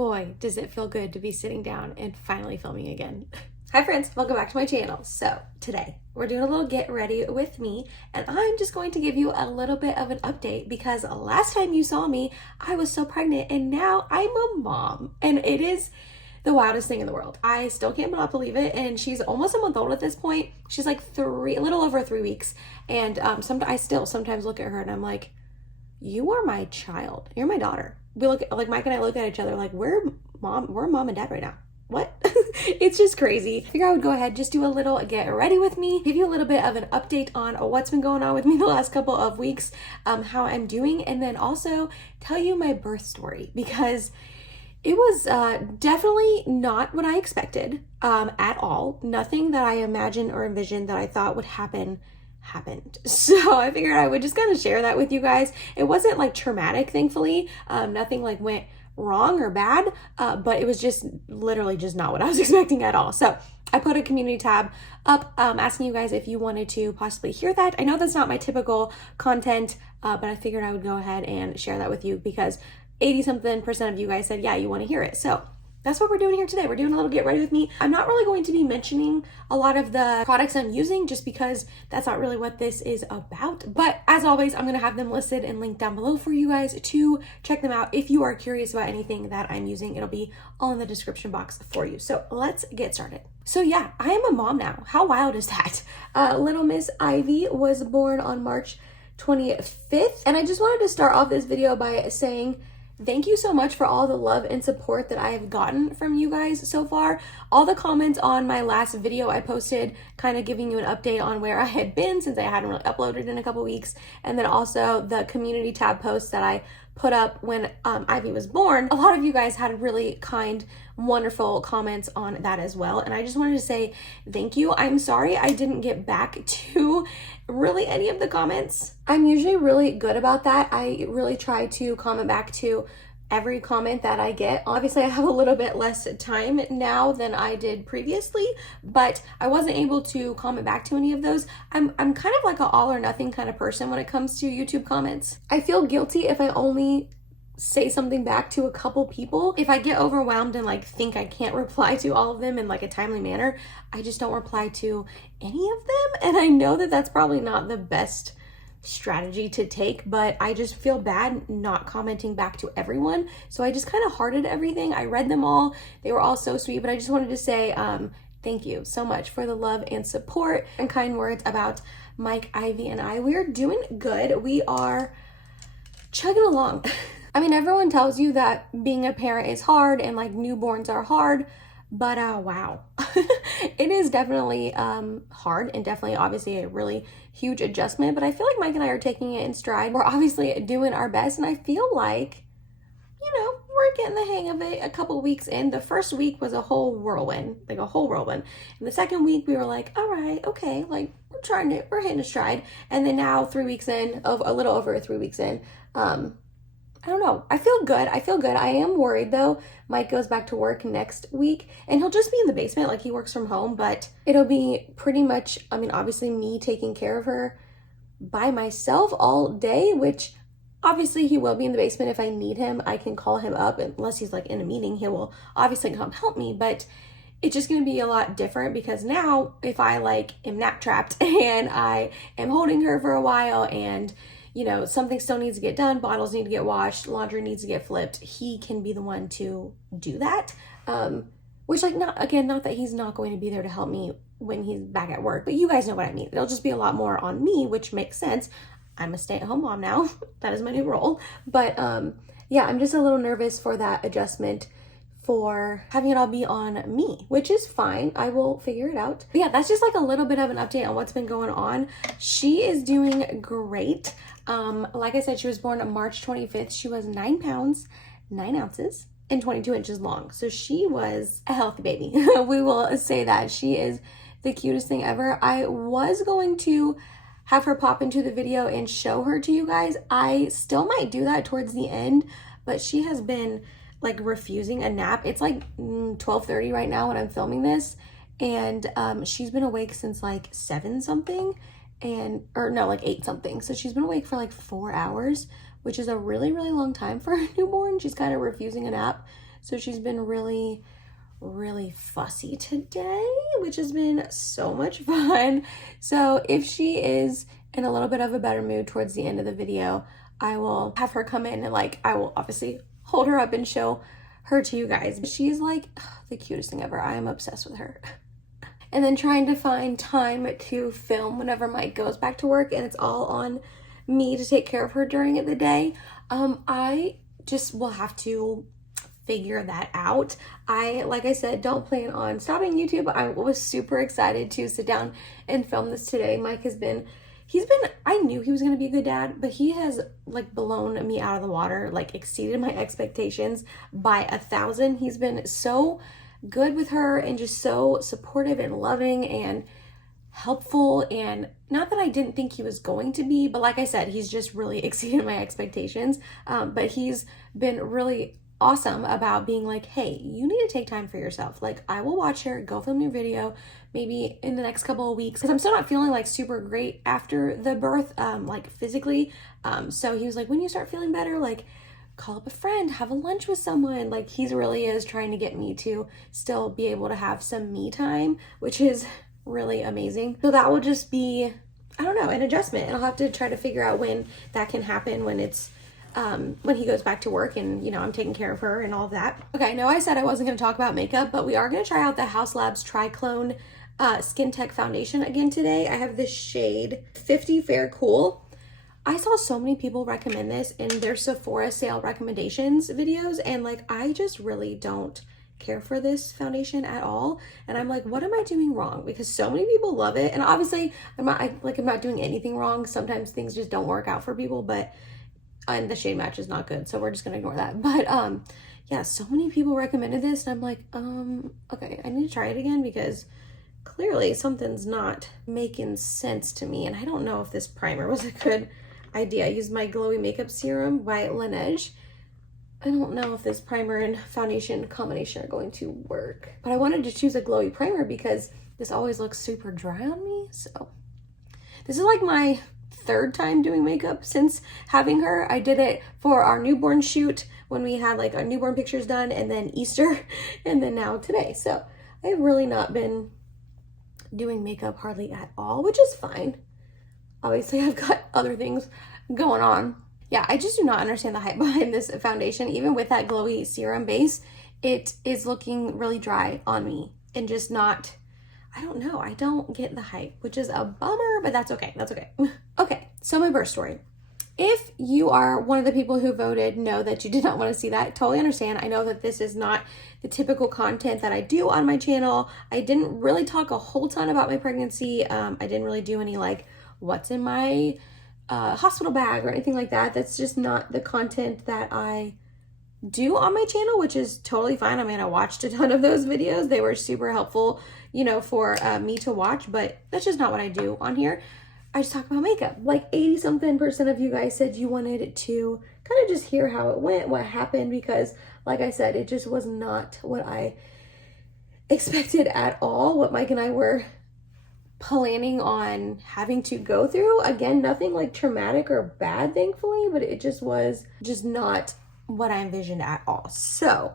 boy, does it feel good to be sitting down and finally filming again. Hi friends, welcome back to my channel. So today we're doing a little get ready with me, and I'm just going to give you a little bit of an update because last time you saw me, I was so pregnant and now I'm a mom, and it is the wildest thing in the world. I still can't believe it, and she's almost a month old at this point. She's like a little over 3 weeks, and I still sometimes look at her and I'm like, you are my child. You're my daughter. We look like Mike and I look at each other like we're mom and dad right now. What? It's just crazy. I figure I would go ahead, just do a little get ready with me, give you a little bit of an update on what's been going on with me the last couple of weeks, how I'm doing, and then also tell you my birth story because it was definitely not what I expected at all. Nothing that I imagined or envisioned that I thought would happen happened. So I figured I would just kind of share that with you guys. It wasn't like traumatic, thankfully. Nothing like went wrong or bad, but it was just literally just not what I was expecting at all. So I put a community tab up asking you guys if you wanted to possibly hear that. I know that's not my typical content, but I figured I would go ahead and share that with you because 80-something% of you guys said, yeah, you want to hear it. So that's what we're doing here today. We're doing a little get ready with me. I'm not really going to be mentioning a lot of the products I'm using just because that's not really what this is about. But as always, I'm going to have them listed and linked down below for you guys to check them out. If you are curious about anything that I'm using, it'll be all in the description box for you. So let's get started. So yeah, I am a mom now. How wild is that? Little Miss Ivy was born on March 25th. And I just wanted to start off this video by saying thank you so much for all the love and support that I have gotten from you guys so far. All the comments on my last video I posted, kind of giving you an update on where I had been since I hadn't really uploaded in a couple weeks. And then also the community tab posts that I put up when Ivy was born. A lot of you guys had really kind, wonderful comments on that as well. And I just wanted to say thank you. I'm sorry I didn't get back to really any of the comments. I'm usually really good about that. I really try to comment back to every comment that I get. Obviously, I have a little bit less time now than I did previously, but I wasn't able to comment back to any of those. I'm kind of like an all or nothing kind of person when it comes to YouTube comments. I feel guilty if I only say something back to a couple people. If I get overwhelmed and like think I can't reply to all of them in like a timely manner, I just don't reply to any of them. And I know that that's probably not the best strategy to take, but I just feel bad not commenting back to everyone. So I just kind of hearted everything. I read them all. They were all so sweet, but I just wanted to say thank you so much for the love and support and kind words about Mike, Ivy, and I. We're doing good. We are chugging along. I mean, everyone tells you that being a parent is hard and like newborns are hard, but wow, it is definitely hard and definitely obviously a really huge adjustment, but I feel like Mike and I are taking it in stride. We're obviously doing our best, and I feel like, you know, we're getting the hang of it a couple weeks in. The first week was a whole whirlwind, like a whole whirlwind. And the second week we were like, all right, okay, like we're trying it, we're hitting a stride. And then now 3 weeks in, a little over 3 weeks in, I don't know. I feel good. I am worried though. Mike goes back to work next week and he'll just be in the basement, like he works from home, but it'll be pretty much, I mean, obviously me taking care of her by myself all day, which obviously he will be in the basement. If I need him, I can call him up, unless he's like in a meeting, he will obviously come help me, but it's just going to be a lot different because now if I like am nap trapped and I am holding her for a while and you know, something still needs to get done, bottles need to get washed, laundry needs to get flipped, he can be the one to do that. Which like, not that he's not going to be there to help me when he's back at work, but you guys know what I mean. It'll just be a lot more on me, which makes sense. I'm a stay-at-home mom now. That is my new role. But yeah, I'm just a little nervous for that adjustment, for having it all be on me, which is fine. I will figure it out. But yeah, that's just like a little bit of an update on what's been going on. She is doing great. Like I said, she was born on March 25th. She was 9 pounds, 9 ounces, and 22 inches long. So she was a healthy baby. We will say that. She is the cutest thing ever. I was going to have her pop into the video and show her to you guys. I still might do that towards the end, but she has been like refusing a nap. It's like 12:30 right now when I'm filming this, and she's been awake since like 7 something, or no, like 8 something. So she's been awake for like 4 hours, which is a really, really long time for a newborn. She's kind of refusing a nap. So she's been really fussy today, which has been so much fun. So if she is in a little bit of a better mood towards the end of the video, I will have her come in and like, I will obviously hold her up and show her to you guys. She's like the cutest thing ever. I am obsessed with her. And then trying to find time to film whenever Mike goes back to work, and it's all on me to take care of her during the day. I just will have to figure that out. Like I said, don't plan on stopping YouTube. I was super excited to sit down and film this today. Mike I knew he was going to be a good dad, but he has like blown me out of the water, like exceeded my expectations by 1,000. He's been so good with her and just so supportive and loving and helpful, and not that I didn't think he was going to be, but like I said, he's just really exceeded my expectations. But he's been really awesome about being like, hey, you need to take time for yourself. Like, I will watch her, go film your video maybe in the next couple of weeks, because I'm still not feeling like super great after the birth, like physically. So he was like, when you start feeling better, like call up a friend, have a lunch with someone. Like, he really is trying to get me to still be able to have some me time, which is really amazing. So that will just be, I don't know, an adjustment, and I'll have to try to figure out when that can happen, when it's when he goes back to work and, you know, I'm taking care of her and all of that. Okay, I know I said I wasn't going to talk about makeup, but we are going to try out the Haus Labs Triclone Skin Tech Foundation again today. I have this shade 50 Fair Cool. I saw so many people recommend this in their Sephora sale recommendations videos, and like, I just really don't care for this foundation at all, and I'm like, what am I doing wrong? Because so many people love it, and obviously I'm not doing anything wrong. Sometimes things just don't work out for people, but and the shade match is not good, so we're just gonna ignore that. But yeah, so many people recommended this, and I'm like, okay, I need to try it again, because clearly something's not making sense to me, and I don't know if this primer was a good idea. I used my glowy makeup serum by Laneige. I don't know if this primer and foundation combination are going to work, but I wanted to choose a glowy primer because this always looks super dry on me. So this is like my 3rd time doing makeup since having her. I did it for our newborn shoot when we had like our newborn pictures done, and then Easter, and then now today. So I have really not been doing makeup hardly at all, which is fine. Obviously I've got other things going on. Yeah, I just do not understand the hype behind this foundation. Even with that glowy serum base, it is looking really dry on me and just not, I don't know. I don't get the hype, which is a bummer, but that's okay. That's okay. Okay, so my birth story. If you are one of the people who voted no, that you did not want to see that, totally understand. I know that this is not the typical content that I do on my channel. I didn't really talk a whole ton about my pregnancy. I didn't really do any like what's in my hospital bag or anything like that. That's just not the content that I do on my channel, which is totally fine. I mean, I watched a ton of those videos. They were super helpful, you know, for me to watch, but that's just not what I do on here. I just talk about makeup. Like 80-something% of you guys said you wanted to kind of just hear how it went, what happened, because like I said, it just was not what I expected at all, what Mike and I were planning on having to go through. Again, nothing like traumatic or bad, thankfully, but it just was just not what I envisioned at all. So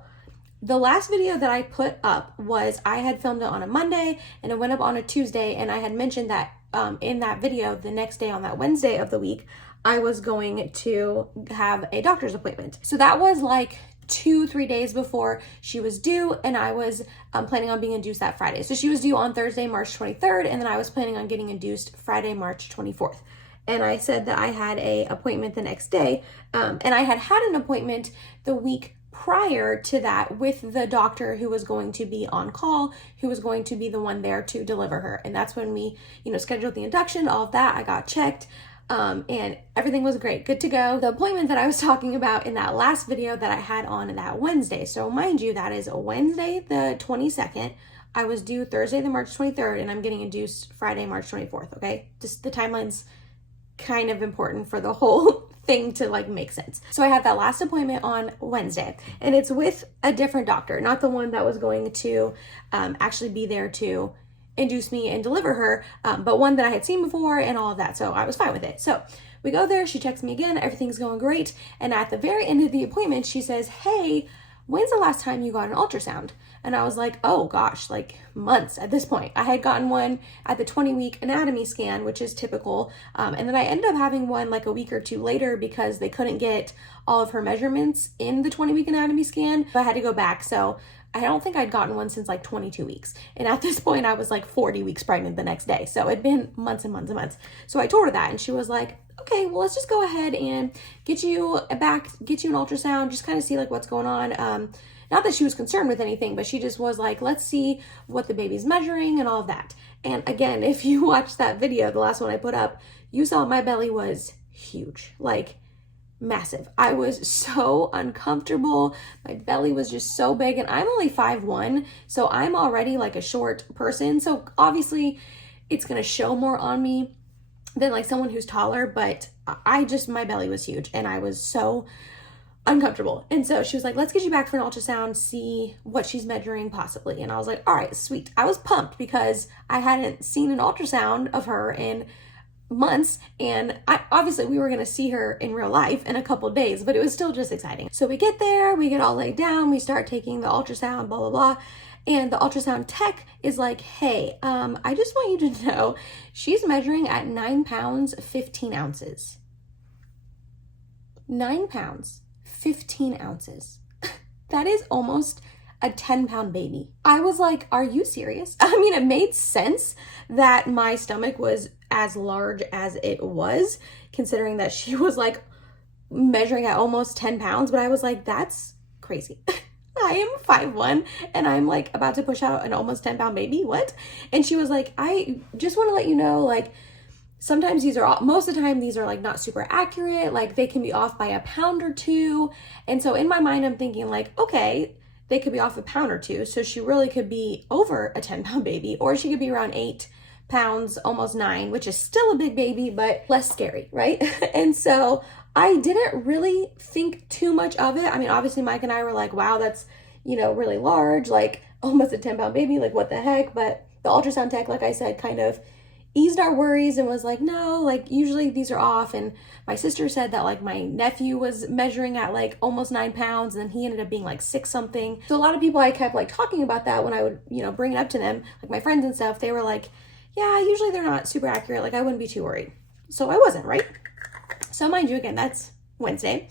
the last video that I put up was, I had filmed it on a Monday and it went up on a Tuesday, and I had mentioned that in that video, the next day on that Wednesday of the week, I was going to have a doctor's appointment. So that was like 2-3 days before she was due, and I was planning on being induced that Friday. So she was due on Thursday, March 23rd, and then I was planning on getting induced Friday, March 24th. And I said that I had a appointment the next day, and I had an appointment the week prior to that with the doctor who was going to be on call, who was going to be the one there to deliver her. And that's when we, you know, scheduled the induction, all of that. I got checked. And everything was great, good to go. The appointment that I was talking about in that last video that I had on that Wednesday. So mind you, that is Wednesday, the 22nd. I was due Thursday, the March 23rd, and I'm getting induced Friday, March 24th. Okay. Just the timeline's kind of important for the whole thing to like make sense. So I had that last appointment on Wednesday, and it's with a different doctor, not the one that was going to actually be there to induce me and deliver her, but one that I had seen before and all of that. So I was fine with it. So we go there, she checks me again, everything's going great. And at the very end of the appointment, she says, hey, when's the last time you got an ultrasound? And I was like, oh gosh, like months at this point. I had gotten one at the 20-week anatomy scan, which is typical. And then I ended up having one like a week or two later because they couldn't get all of her measurements in the 20-week anatomy scan. So I had to go back. So I don't think I'd gotten one since like 22 weeks. And at this point, I was like 40 weeks pregnant the next day. So it'd been months and months and months. So I told her that, and she was like, okay, well, let's just go ahead and get you an ultrasound, just kind of see like what's going on. Not that she was concerned with anything, but she just was like, let's see what the baby's measuring and all of that. And again, if you watched that video, the last one I put up, you saw my belly was huge, like massive. I was so uncomfortable. My belly was just so big, and I'm only 5'1", so I'm already like a short person. So obviously it's going to show more on me than like someone who's taller, but my belly was huge and I was so uncomfortable. And so she was like, let's get you back for an ultrasound, see what she's measuring possibly. And I was like, all right, sweet. I was pumped because I hadn't seen an ultrasound of her in months, and obviously we were going to see her in real life in a couple days, but it was still just exciting. So we get there, we get all laid down, we start taking the ultrasound, blah, blah, blah. And the ultrasound tech is like, hey, I just want you to know she's measuring at 9 pounds, 15 ounces. 9 pounds, 15 ounces. That is almost a 10-pound baby. I was like, are you serious? I mean, it made sense that my stomach was as large as it was, considering that she was like measuring at almost 10 pounds, but I was like, that's crazy. I am 5'1" and I'm like about to push out an almost 10-pound baby. What? And she was like, I just want to let you know, like, sometimes most of the time these are like not super accurate. Like they can be off by a pound or two. And so in my mind, I'm thinking like, okay, they could be off a pound or two. So she really could be over a 10-pound baby, or she could be around 8 pounds, almost 9, which is still a big baby, but less scary, right? And so I didn't really think too much of it. I mean, obviously Mike and I were like, wow, that's, really large, like almost a 10-pound baby, like what the heck? But the ultrasound tech, like I said, kind of eased our worries and was like, no, like usually these are off. And my sister said that like my nephew was measuring at like almost 9 pounds, and then he ended up being like 6 something. So a lot of people I kept like talking about that when I would, bring it up to them, like my friends and stuff, they were like, yeah, usually they're not super accurate. Like I wouldn't be too worried. So I wasn't, right? So mind you, again, that's Wednesday.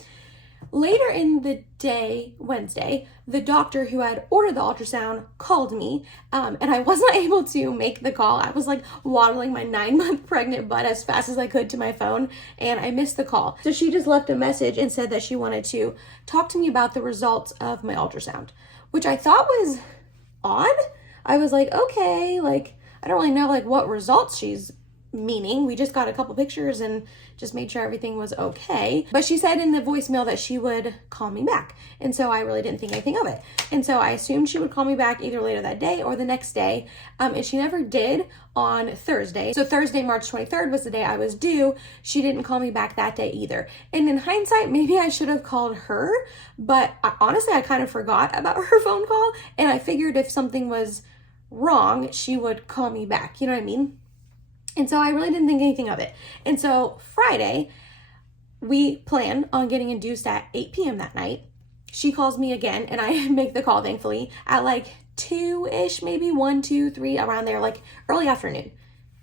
Later in the day, Wednesday, the doctor who had ordered the ultrasound called me, and I wasn't able to make the call. I was like waddling my 9-month pregnant butt as fast as I could to my phone, and I missed the call. So she just left a message and said that she wanted to talk to me about the results of my ultrasound, which I thought was odd. I was like, okay, like I don't really know like what results she's meaning. We just got a couple pictures and just made sure everything was okay. But she said in the voicemail that she would call me back. And so I really didn't think anything of it. And so I assumed she would call me back either later that day or the next day. And she never did on Thursday. So Thursday, March 23rd was the day I was due. She didn't call me back that day either. And in hindsight, maybe I should have called her, but honestly, I kind of forgot about her phone call. And I figured if something was wrong, she would call me back. You know what I mean? And so I really didn't think anything of it. And so Friday, we plan on getting induced at 8 p.m. that night. She calls me again, and I make the call, thankfully, at like 2-ish, maybe 1, 2, 3, around there, like early afternoon.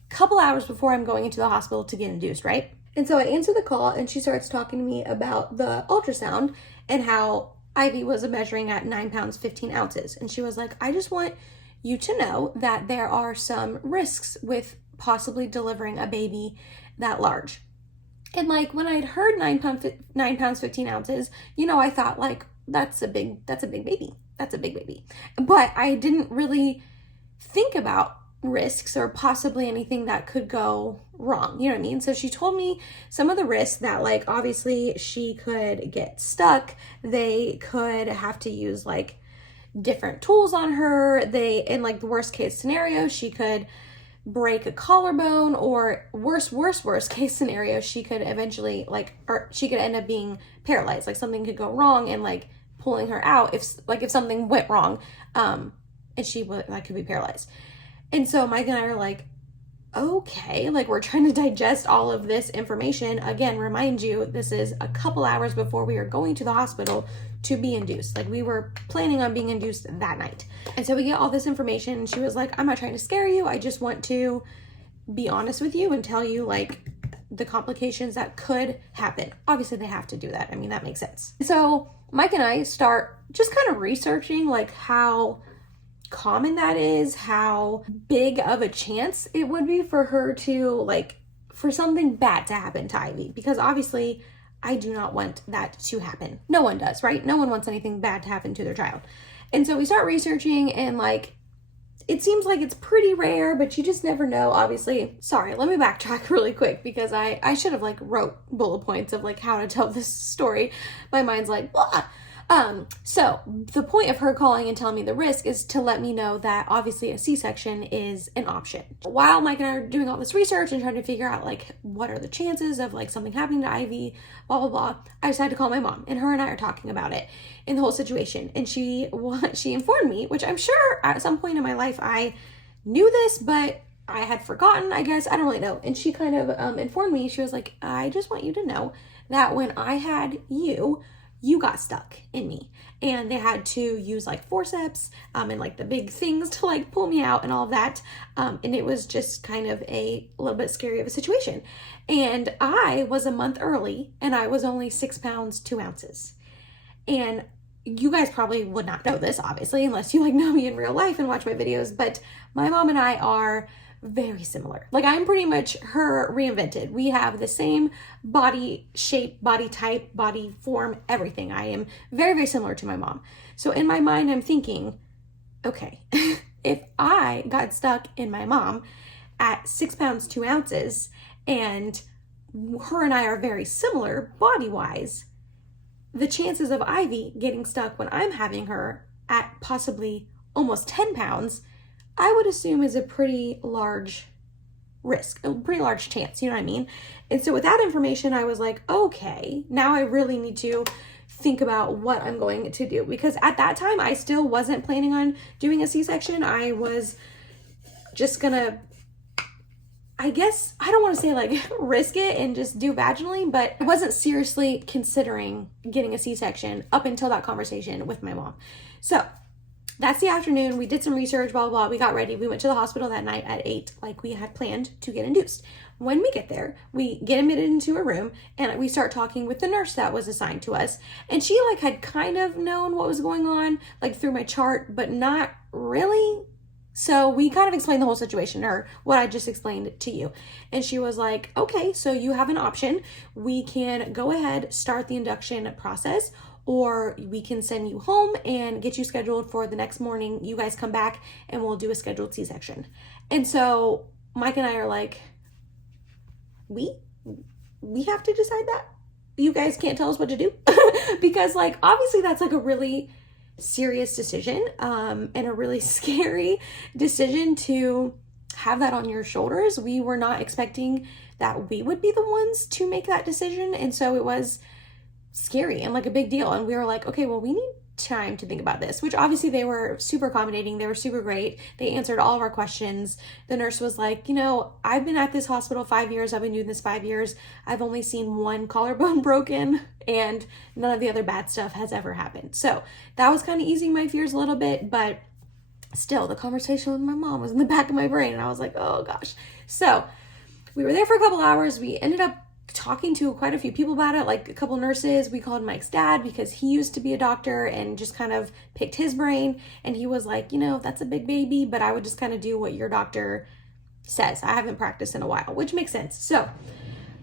Couple hours before I'm going into the hospital to get induced, right? And so I answer the call, and she starts talking to me about the ultrasound and how Ivy was measuring at 9 pounds, 15 ounces. And she was like, I just want you to know that there are some risks with possibly delivering a baby that large. And like when I'd heard 9 pounds 15 ounces, I thought like that's a big baby. That's a big baby. But I didn't really think about risks or possibly anything that could go wrong. You know what I mean? So she told me some of the risks that like obviously she could get stuck. They could have to use like different tools on her. In like the worst case scenario, she could break a collarbone, or worst case scenario, she could eventually she could end up being paralyzed. Like something could go wrong and like pulling her out if something went wrong, and she would could be paralyzed. And so Mike and I are like, okay, like we're trying to digest all of this information. Again, remind you, this is a couple hours before we are going to the hospital to be induced. Like, we were planning on being induced that night. And so we get all this information, and she was like, I'm not trying to scare you. I just want to be honest with you and tell you, like, the complications that could happen. Obviously, they have to do that. I mean, that makes sense. So Mike and I start just kind of researching, like, how common that is, how big of a chance it would be for her to, like, for something bad to happen to Ivy, because obviously I do not want that to happen. No one does, right? No one wants anything bad to happen to their child. And so we start researching, and like, it seems like it's pretty rare, but you just never know, obviously. Sorry, let me backtrack really quick, because I should have like wrote bullet points of like how to tell this story. My mind's like, blah. So the point of her calling and telling me the risk is to let me know that obviously a C-section is an option. While Mike and I are doing all this research and trying to figure out like what are the chances of like something happening to Ivy, blah, blah, blah, I decided to call my mom, and her and I are talking about it in the whole situation. And she informed me, which I'm sure at some point in my life I knew this, but I had forgotten, I guess. I don't really know. And she kind of informed me. She was like, I just want you to know that when I had you got stuck in me, and they had to use like forceps and like the big things to like pull me out and all of that. And it was just kind of a little bit scary of a situation. And I was a month early, and I was only 6 pounds, 2 ounces. And you guys probably would not know this, obviously, unless you like know me in real life and watch my videos, but my mom and I are very similar. Like, I'm pretty much her reinvented. We have the same body shape, body type, body form, everything. I am very, very similar to my mom. So in my mind, I'm thinking, okay, if I got stuck in my mom at 6 pounds, 2 ounces, and her and I are very similar body-wise, the chances of Ivy getting stuck when I'm having her at possibly almost 10 pounds, I would assume is a pretty large risk, a pretty large chance, you know what I mean? And so with that information, I was like, okay, now I really need to think about what I'm going to do, because at that time, I still wasn't planning on doing a C-section. I was just gonna, I guess, I don't want to say like risk it and just do vaginally, but I wasn't seriously considering getting a C-section up until that conversation with my mom. So that's the afternoon. We did some research, blah, blah, blah. We got ready. We went to the hospital that night at 8, like we had planned to get induced. When we get there, we get admitted into a room, and we start talking with the nurse that was assigned to us. And she like had kind of known what was going on, like through my chart, but not really. So we kind of explained the whole situation to her, what I just explained to you. And she was like, okay, so you have an option. We can go ahead, start the induction process, or we can send you home and get you scheduled for the next morning. You guys come back and we'll do a scheduled C-section. And so Mike and I are like, we have to decide that? You guys can't tell us what to do? Because like, obviously that's like a really serious decision and a really scary decision to have that on your shoulders. We were not expecting that we would be the ones to make that decision. And so it was scary and like a big deal. And we were like, okay, well, we need time to think about this, which obviously they were super accommodating. They were super great. They answered all of our questions. The nurse was like, you know, I've been at this hospital 5 years. I've been doing this 5 years. I've only seen one collarbone broken, and none of the other bad stuff has ever happened. So that was kind of easing my fears a little bit, but still the conversation with my mom was in the back of my brain, and I was like, oh gosh. So we were there for a couple hours. We ended up talking to quite a few people about it, like a couple nurses. We called Mike's dad because he used to be a doctor, and just kind of picked his brain. And he was like, you know, that's a big baby, but I would just kind of do what your doctor says. I haven't practiced in a while, which makes sense. So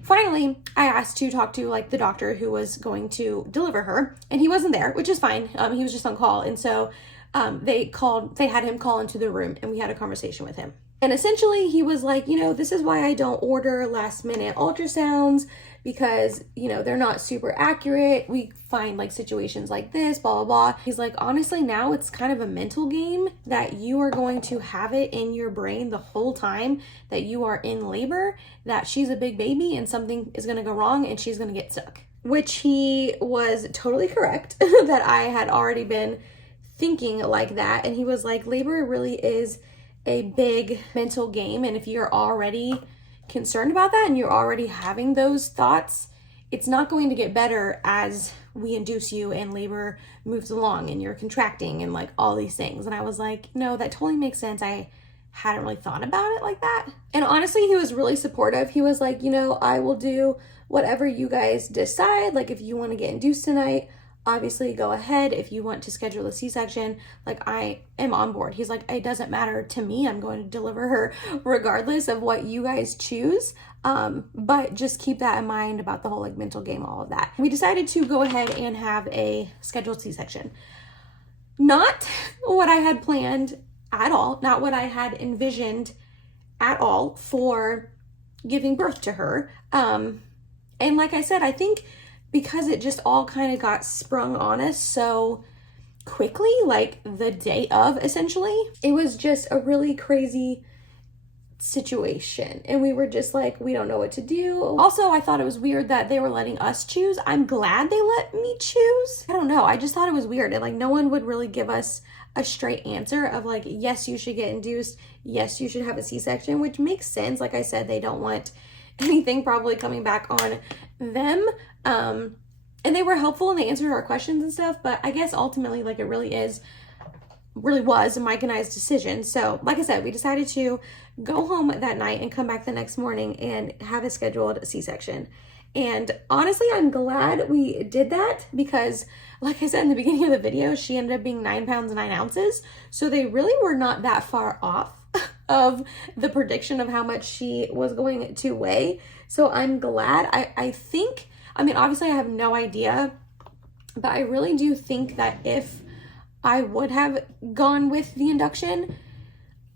finally, I asked to talk to like the doctor who was going to deliver her, and he wasn't there, which is fine. He was just on call. And so they had him call into the room, and we had a conversation with him. And essentially he was like, you know, this is why I don't order last minute ultrasounds, because, you know, they're not super accurate. We find like situations like this, blah, blah, blah. He's like, honestly, now it's kind of a mental game that you are going to have it in your brain the whole time that you are in labor, that she's a big baby and something is going to go wrong and she's going to get stuck. Which he was totally correct that I had already been thinking like that. And he was like, labor really is a big mental game, and if you're already concerned about that and you're already having those thoughts, it's not going to get better as we induce you and labor moves along and you're contracting and like all these things. And I was like, no, that totally makes sense. I hadn't really thought about it like that. And honestly, he was really supportive. He was like, you know, I will do whatever you guys decide. Like if you want to get induced tonight, obviously go ahead. If you want to schedule a C-section, like I am on board. He's like, it doesn't matter to me. I'm going to deliver her regardless of what you guys choose. But just keep that in mind about the whole like mental game, all of that. We decided to go ahead and have a scheduled C-section. Not what I had planned at all, not what I had envisioned at all for giving birth to her. And like I said, I think because it just all kind of got sprung on us so quickly, like the day of, essentially, it was just a really crazy situation. And we were just like, we don't know what to do. Also, I thought it was weird that they were letting us choose. I'm glad they let me choose. I don't know. I just thought it was weird. And like no one would really give us a straight answer of like, yes, you should get induced. Yes, you should have a C-section, which makes sense. Like I said, they don't want anything probably coming back on them. And they were helpful and they answered our questions and stuff, but I guess ultimately like it really was Mike and I's decision. So like I said, we decided to go home that night and come back the next morning and have a scheduled C-section. And honestly, I'm glad we did that because like I said in the beginning of the video, she ended up being 9 pounds 9 ounces. So they really were not that far off of the prediction of how much she was going to weigh. So I'm glad. I think, I mean, obviously I have no idea, but I really do think that if I would have gone with the induction,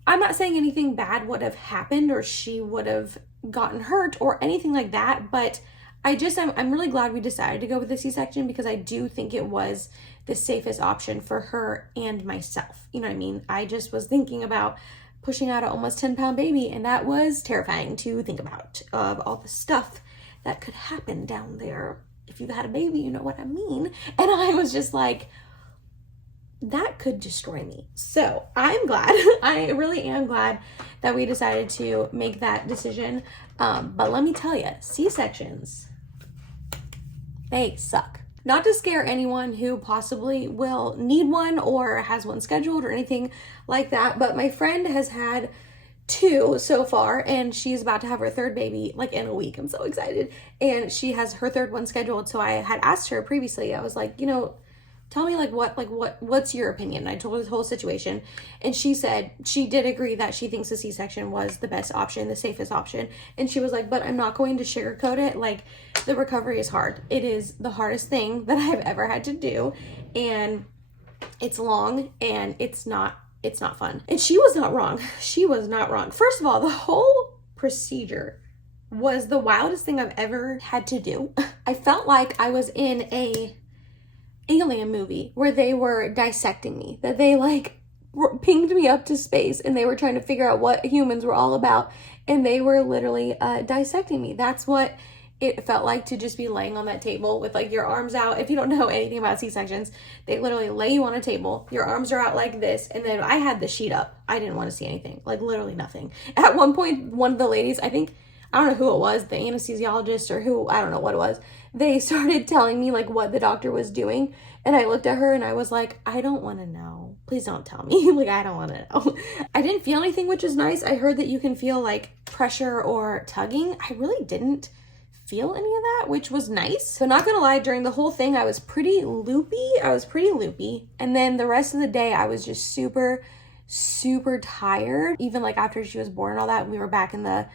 I'm not saying anything bad would have happened or she would have gotten hurt or anything like that, but I'm really glad we decided to go with the C-section because I do think it was the safest option for her and myself. You know what I mean? I just was thinking about pushing out an almost 10-pound baby, and that was terrifying to think about, of all the stuff that could happen down there. If you've had a baby, you know what I mean. And I was just like, that could destroy me. So I'm glad, I really am glad that we decided to make that decision. But let me tell you, C-sections, they suck. Not to scare anyone who possibly will need one or has one scheduled or anything like that, but my friend has had 2 so far, and she's about to have her 3rd baby like in a week. I'm so excited. And she has her 3rd one scheduled. So I had asked her previously, I was like, you know, tell me what's your opinion? I told her the whole situation, and she said she did agree that she thinks the C-section was the best option, the safest option. And she was like, but I'm not going to sugarcoat it. Like, the recovery is hard. It is the hardest thing that I've ever had to do, and it's long and it's not fun. And she was not wrong. She was not wrong. First of all, the whole procedure was the wildest thing I've ever had to do. I felt like I was in a alien movie where they were dissecting me, that they like pinged me up to space and they were trying to figure out what humans were all about, and they were literally dissecting me. That's what it felt like to just be laying on that table with like your arms out. If you don't know anything about C-sections, they literally lay you on a table, your arms are out like this, and then I had the sheet up. I didn't want to see anything, like literally nothing. At one point, one of the ladies, I don't know who it was, the anesthesiologist or who, I don't know what it was, they started telling me like what the doctor was doing, and I looked at her and I was like, I don't want to know. Please don't tell me. Like, I don't want to know. I didn't feel anything, which is nice. I heard that you can feel like pressure or tugging. I really didn't feel any of that, which was nice. So not gonna lie, during the whole thing, I was pretty loopy. And then the rest of the day, I was just super, super tired. Even like after she was born and all that, we were back in the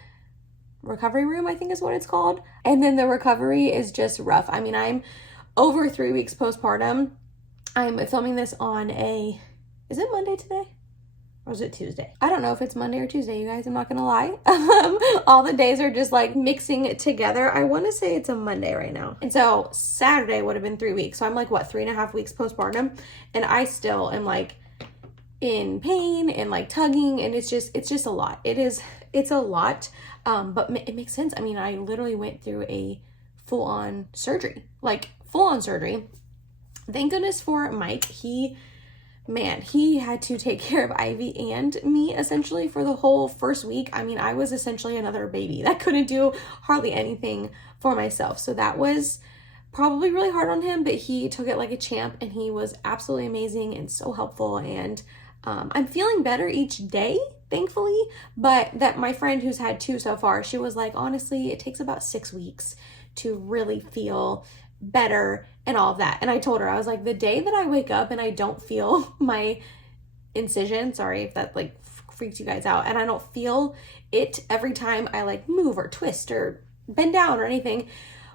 recovery room, I think is what it's called. And then the recovery is just rough. I mean, I'm over 3 weeks postpartum. I'm filming this on is it Monday today? Or is it Tuesday? I don't know if it's Monday or Tuesday, you guys. I'm not gonna lie. All the days are just like mixing it together. I want to say it's a Monday right now. And so Saturday would have been 3 weeks. So I'm like, what, 3.5 weeks postpartum? And I still am like in pain and like tugging, and it's just a lot. It's a lot. But it makes sense. I mean, I literally went through a full-on surgery. Thank goodness for Mike. He had to take care of Ivy and me essentially for the whole first week. I mean, I was essentially another baby that couldn't do hardly anything for myself. So that was probably really hard on him, but he took it like a champ and he was absolutely amazing and so helpful. And I'm feeling better each day, thankfully. But that my friend who's had 2 so far, she was like, honestly, it takes about 6 weeks to really feel better and all of that. And I told her, I was like, the day that I wake up and I don't feel my incision, sorry if that like freaks you guys out, and I don't feel it every time I like move or twist or bend down or anything,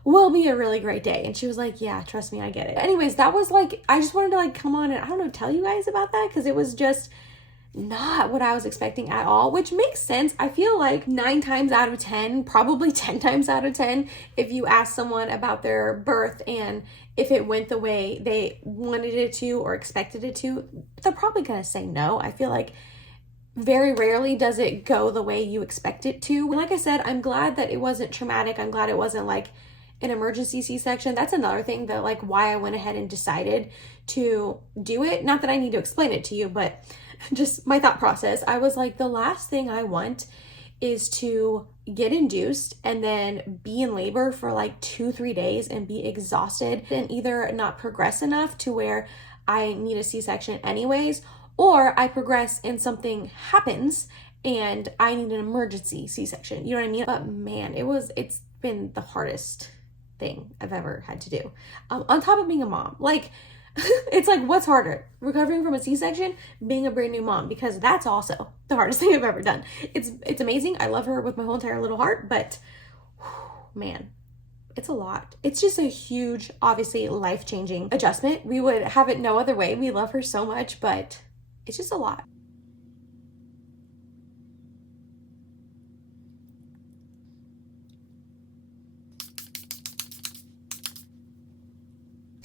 will be a really great day. And she was like, yeah, trust me, I get it. Anyways, that was like, I just wanted to like come on and I don't know, tell you guys about that, because it was just not what I was expecting at all, which makes sense. I feel like 9 times out of 10, probably 10 times out of 10, if you ask someone about their birth and if it went the way they wanted it to or expected it to, they're probably gonna say no. I feel like very rarely does it go the way you expect it to. And like I said, I'm glad that it wasn't traumatic. I'm glad it wasn't like an emergency C-section. That's another thing that like why I went ahead and decided to do it. Not that I need to explain it to you, but just my thought process. I was like, the last thing I want is to get induced and then be in labor for like 2-3 days and be exhausted and either not progress enough to where I need a C-section anyways, or I progress and something happens and I need an emergency C-section. You know what I mean? But man, it's been the hardest thing I've ever had to do. On top of being a mom, like it's like, what's harder, recovering from a C-section, being a brand new mom? Because that's also the hardest thing I've ever done. It's amazing. I love her with my whole entire little heart, but man, it's a lot. It's just a huge, obviously life-changing adjustment. We would have it no other way. We love her so much, but it's just a lot.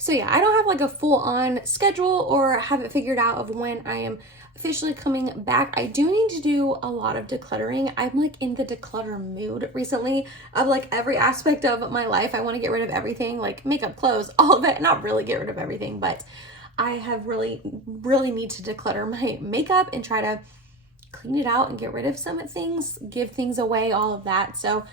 So yeah, I don't have like a full-on schedule or have it figured out of when I am officially coming back. I do need to do a lot of decluttering. I'm like in the declutter mood recently of like every aspect of my life. I want to get rid of everything, like makeup, clothes, all of it. Not really get rid of everything, but I have really need to declutter my makeup and try to clean it out and get rid of some things, give things away, all of that. So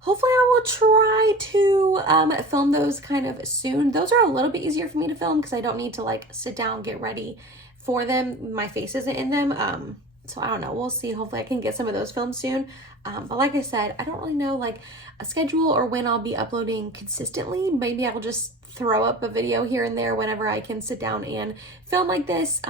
hopefully I will try to film those kind of soon. Those are a little bit easier for me to film because I don't need to like sit down, get ready for them. My face isn't in them. So I don't know. We'll see. Hopefully I can get some of those filmed soon. But like I said, I don't really know like a schedule or when I'll be uploading consistently. Maybe I'll just throw up a video here and there whenever I can sit down and film like this.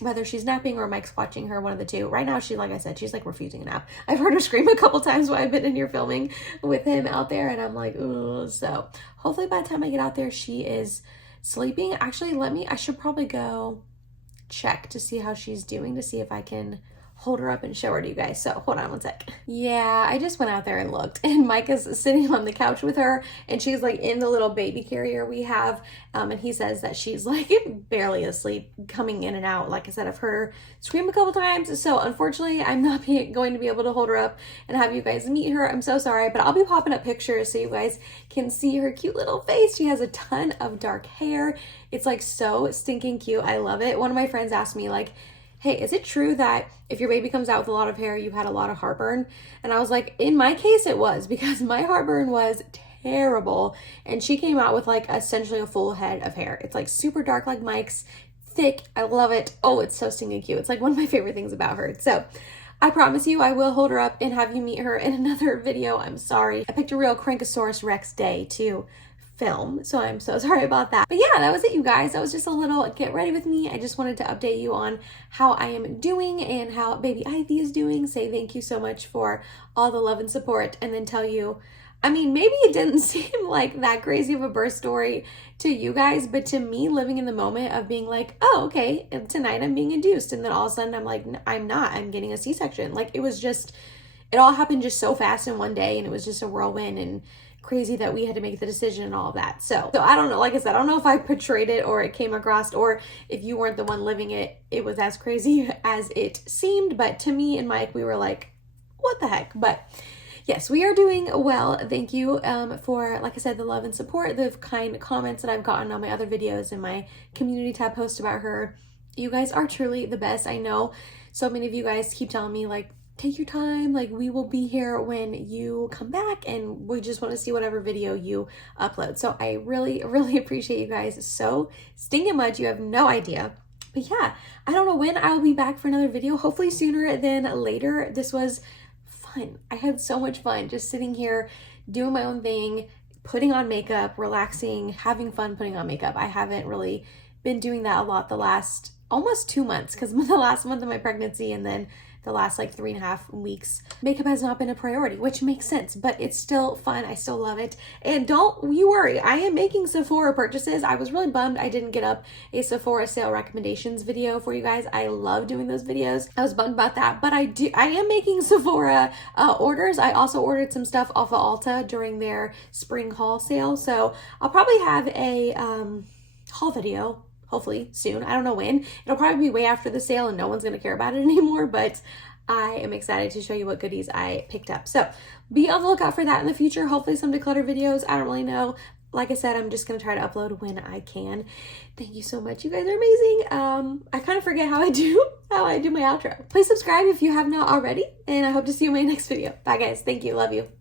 Whether she's napping or Mike's watching her, one of the two. Right now, like I said, she's like refusing a nap. I've heard her scream a couple times while I've been in here filming with him out there, and I'm like, ooh. So hopefully by the time I get out there, she is sleeping. Actually, I should probably go check to see how she's doing, to see if I can hold her up and show her to you guys. So hold on one sec. Yeah, I just went out there and looked, and Micah's sitting on the couch with her, and she's like in the little baby carrier we have, and he says that she's like barely asleep, coming in and out. Like I said, I've heard her scream a couple times, so unfortunately I'm not going to be able to hold her up and have you guys meet her. I'm so sorry, but I'll be popping up pictures so you guys can see her cute little face. She has a ton of dark hair. It's like so stinking cute. I love it. One of my friends asked me like, hey, is it true that if your baby comes out with a lot of hair, you had a lot of heartburn? And I was like, in my case, it was, because my heartburn was terrible. And she came out with like essentially a full head of hair. It's like super dark like Mike's, thick. I love it. Oh, it's so stinking cute. It's like one of my favorite things about her. So I promise you, I will hold her up and have you meet her in another video. I'm sorry. I picked a real Crankosaurus Rex day to film, so I'm so sorry about that. But yeah, that was it, you guys. That was just a little get ready with me. I just wanted to update you on how I am doing and how baby Ivy is doing. Say thank you so much for all the love and support, and then tell you, I mean, maybe it didn't seem like that crazy of a birth story to you guys, but to me, living in the moment of being like, oh, okay, and tonight I'm being induced, and then all of a sudden I'm like, I'm not, I'm getting a C-section. Like, it was just, it all happened just so fast in one day, and it was just a whirlwind and crazy that we had to make the decision and all of that. So I don't know, like I said, I don't know if I portrayed it or it came across, or if you weren't the one living it, it was as crazy as it seemed. But to me and Mike, we were like, what the heck? But yes, we are doing well. Thank you for, like I said, the love and support, the kind comments that I've gotten on my other videos and my community tab post about her. You guys are truly the best. I know so many of you guys keep telling me like, take your time. Like, we will be here when you come back, and we just want to see whatever video you upload. So I really, really appreciate you guys so stinking much. You have no idea. But yeah, I don't know when I will be back for another video. Hopefully sooner than later. This was fun. I had so much fun just sitting here doing my own thing, putting on makeup, relaxing, having fun putting on makeup. I haven't really been doing that a lot the last almost 2 months, because the last month of my pregnancy and then the last like 3.5 weeks, makeup has not been a priority, which makes sense, but it's still fun. I still love it. And don't you worry, I am making Sephora purchases. I was really bummed I didn't get up a Sephora sale recommendations video for you guys. I love doing those videos. I was bummed about that, but I am making Sephora orders. I also ordered some stuff off of Ulta during their spring haul sale. So I'll probably have a haul video hopefully soon. I don't know when. It'll probably be way after the sale and no one's going to care about it anymore, but I am excited to show you what goodies I picked up. So be on the lookout for that in the future. Hopefully some declutter videos. I don't really know. Like I said, I'm just going to try to upload when I can. Thank you so much. You guys are amazing. I kind of forget how I do my outro. Please subscribe if you have not already, and I hope to see you in my next video. Bye guys. Thank you. Love you.